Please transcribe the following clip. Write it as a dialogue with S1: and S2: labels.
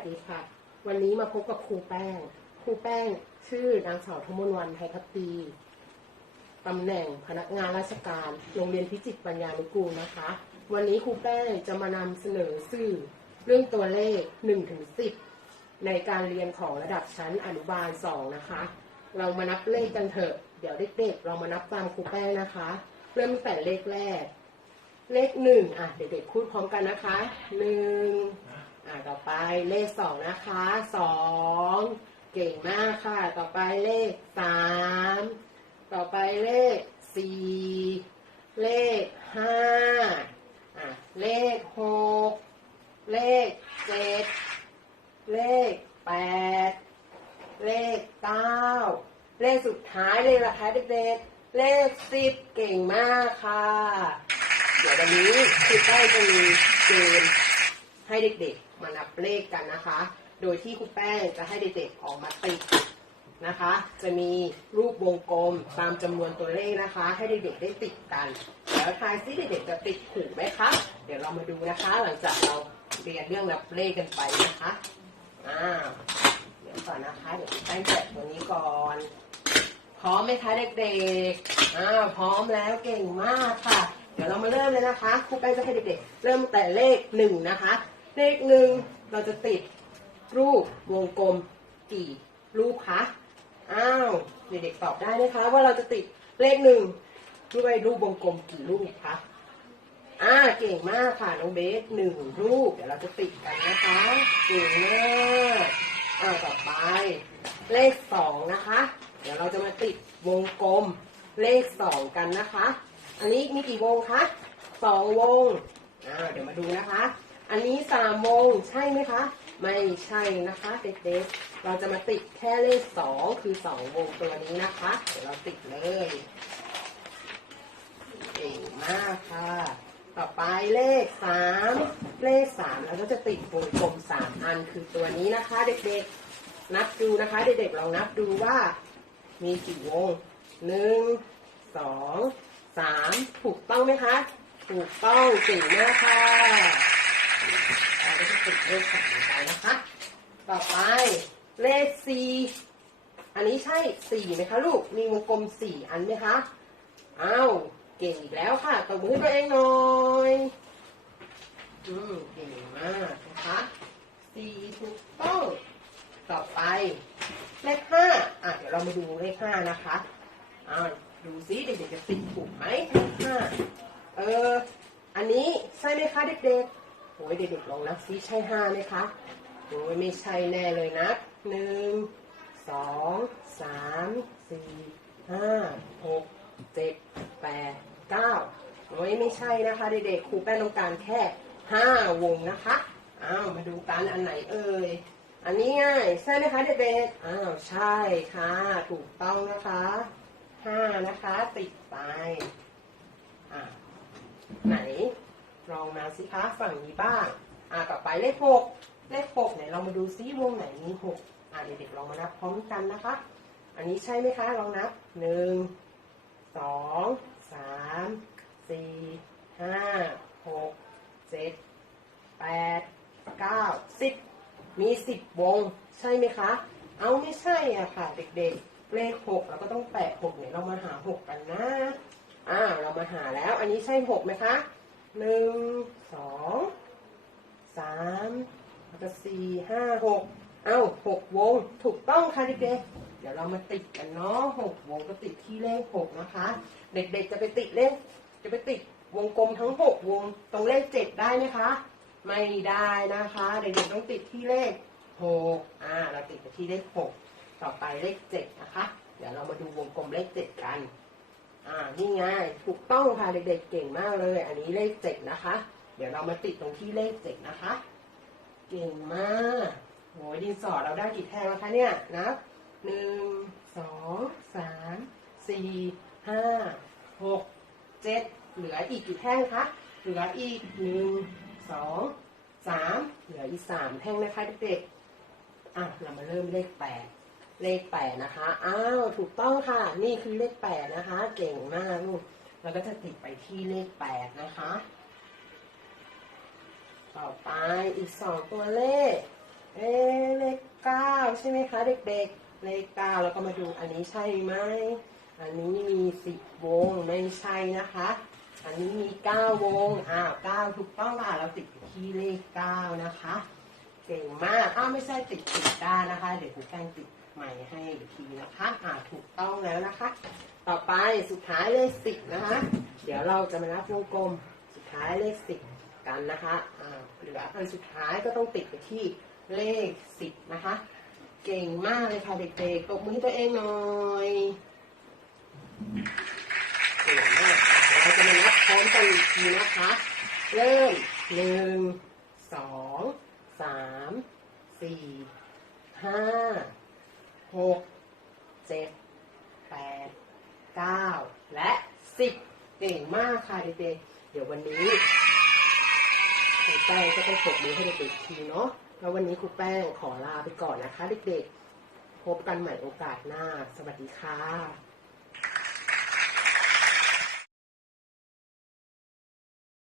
S1: วัสดีค่ะ วันนี้มาพบกับครูแป้ง ครูแป้งชื่อนางสาวธมนวันไทยพักดีตำแหน่งพนักงานราชการ โรงเรียนพิจิตรปัญญานุกูลนะคะ วันนี้ครูแป้งจะมานำเสนอสื่อเรื่องตัวเลข1ถึง10 ในการเรียนของระดับชั้นอนุบาล 2 นะคะ เรามานับเลขกันเถอะ เดี๋ยวเด็กๆเรามานับตามครูแป้งนะคะ เริ่มแต่เลขแรก เลขหนึ่งอะเด็กๆพูดพร้อมกันนะคะหนึ่ง อะต่อไปเลขสองนะคะสองเก่งมากค่ะ ต่อไปเลขสามต่อไปเลขสี่เลขห้าอะเลขหกเลขเจ็ดเลขแปดเลขเก้าเลขสุดท้ายเลยละคะเด็กๆเลขสิบเก่งมากค่ะ เดี๋ยววันนี้ครูแป้จะมีเกม ให้เด็กๆ มานับเลขกันนะคะ โดยที่ครูแป้งจะให้เด็กๆออกมาติดนะคะ จะมีรูปวงกลมตามจำนวนตัวเลขนะคะ ให้เด็กๆได้ติดกัน แล้วทายซิเด็กๆจะติดถูกไหมคะ เดี๋ยวเรามาดูนะคะ หลังจากเราเรียนเรื่องนับเลขกันไปนะคะอ่าเดี๋ยวก่อนนะคะเดี๋ยวครูแป้งแกะตัวนี้ก่อนพร้อมไหมคะเด็กๆอ้าพร้อมแล้วเก่งมากค่ะ เดี๋ยวเรามาเริ่มเลยนะคะครูแป้งจะให้เด็กๆเริ่มแต่เลขหนึ่งนะคะ เลขหนึ่งเราจะติดรูปวงกลมกี่รูปคะ อ้าวเด็กๆตอบได้ไหมคะ ว่าเราจะติดเลขหนึ่งด้วยรูปวงกลมกี่รูปคะอ่าเก่งมากค่ะน้องเบสหนึ่งรูปเดี๋ยวเราจะติดกันนะคะเก่งมากอ่าต่อไปเลขสองนะคะ เดี๋ยวเราจะมาติดวงกลมเลขสองกันนะคะ อันนี้มีกี่วงคะสองวงอ่าเดี๋ยวมาดูนะคะ อันนี้สามวงใช่ไหมคะ ไม่ใช่นะคะเด็กๆ เราจะมาติดแค่เลขสองคือสองวงตัวนี้นะคะ เดี๋ยวเราติดเลยเก่งมากค่ะ ต่อไปเลขสามเลขสามเราก็จะติดวงกลมสามอันคือตัวนี้นะคะ เด็กๆ นับดูนะคะ เด็กๆลองนับดูว่า มีกี่วงหนึ่งสองสามถูกต้องไหมคะ ถูกต้องเก่งมากค่ะ เราก็จะติดเลขสามไปนะคะ ต่อไปเลขสี่อันนี้ใช่สี่ไหมคะลูก มีวงกลมสี่อันไหมคะ อ้าว เก่งอีกแล้วค่ะตบมือให้ตัวเองหน่อย อืม เก่งมากนะคะสี่ถูกต้อง ต่อไป เลขห้าอะ เดี๋ยวเรามาดูเลขห้านะคะอ่าดูซิเด็กๆจะติดถูกไหมเลขห้าเออ อันนี้ใช่ไหมคะเด็กๆ โอ้ยเด็กๆลองนับซิใช่ห้าไหมคะโอ้ยไม่ใช่แน่เลยนะหนึ่งสองสามสี่ห้าหกเจ็ดแปดเก้าโอ้ยไม่ใช่นะคะเด็กๆครูแป้งต้องการแค่ห้าวงนะคะอ้าวมาดูกันอันไหนเอ่ยอันนี้ง่ายใช่ไหมคะเด็กๆอ้าวใช่ค่ะ ถูกต้องนะคะห้านะคะ ติดไปอ่าไหน ลองมาสิคะฝั่งนี้บ้างอ่าต่อไปเลขหกเลขหกไหนเรามาดูซิวงไหนมีหกอ่าเด็กๆลองมานับพร้อมกันนะคะ อันนี้ใช่ไหมคะลองนับหนึ่งสองสามสี่ห้าหกเจ็ดแปดเก้าสิบมีสิบวงใช่ไหมคะ เอาไม่ใช่อะค่ะ เด็กๆ เลขหกเราก็ต้องแปะหกเนี่ยเรามาหาหกกันนะอ่าเรามาหาแล้ว อันนี้ใช่หกไหมคะ หนึ่งสองสามแล้วก็สี่ห้าหกเอ้าหกวงถูกต้องค่ะเด็กๆเดี๋ยวเรามาติดกันเนาะหกวงก็ติดที่เลขหกนะคะ เด็กๆจะไปติดเลขจะไปติดวงกลมทั้งหกวงตรงเลขเจ็ดได้ไหมคะไม่ได้นะคะ เด็กๆต้องติดที่เลขหกอ่าเราติดไปที่เลขหกต่อไปเลขเจ็ดนะคะ เดี๋ยวเรามาดูวงกลมเลขเจ็ดกัน นี่ไงถูกต้องค่ะเด็กๆเก่งมากเลย อันนี้เลขเจ็ดนะคะ เดี๋ยวเรามาติดตรงที่เลขเจ็ดนะคะ เก่งมากโหยดินสอเราได้กี่แท่งแล้วคะเนี่ยนับหนึ่งสองสามสี่ห้าหกเจ็ดเหลืออีกกี่แท่งคะเหลืออีกหนึ่งสองสามเหลืออีกสามแท่งนะคะเด็กๆอะเรามาเริ่มเลขแปด เลขแปดนะคะ อ้าว ถูกต้องค่ะ นี่คือเลขแปดนะคะ เก่งมากลูกเราก็จะติดไปที่เลขแปดนะคะ ต่อไปอีกสองตัวเลข เอเลขเก้าใช่ไหมคะ เด็กๆ เลขเก้าแล้วก็มาดูอันนี้ใช่ไหม อันนี้มีสิบวงไม่ใช่นะคะ อันนี้มีเก้าวง อ้าวเก้าถูกต้องค่ะ เราติดที่เลขเก้านะคะ เก่งมาก อ้าวไม่ใช่ติดติดได้านนะคะ เดี๋ยวคุณแป้งติด ใหม่ให้อีกทีนะคะอ่าถูกต้องแล้วนะคะ ต่อไปสุดท้ายเลขสิบนะคะ เดี๋ยวเราจะมานับวงกลมสุดท้ายเลขสิบกันนะคะอ่าเหลืออันสุดท้ายก็ต้องติดไปที่เลขสิบนะคะ เก่งมากเลยค่ะเด็กๆตบมือให้ตัวเองหน่อยเก่งมากค่ะเดี๋ยวเราจะมานับพร้อมกันอีกทีนะคะ เริ่มหนึ่งสองสามสี่ห้า หกเจ็ดแปดเก้าและสิบเก่งมากค่ะเด็กๆ เดี๋ยววันนี้ครูแป้งก็ต้องปรบมือให้เด็กๆทีเนาะ แล้ววันนี้ครูแป้งขอลาไปก่อนนะคะเด็กๆ พบกันใหม่โอกาสหน้า สวัสดีค่ะ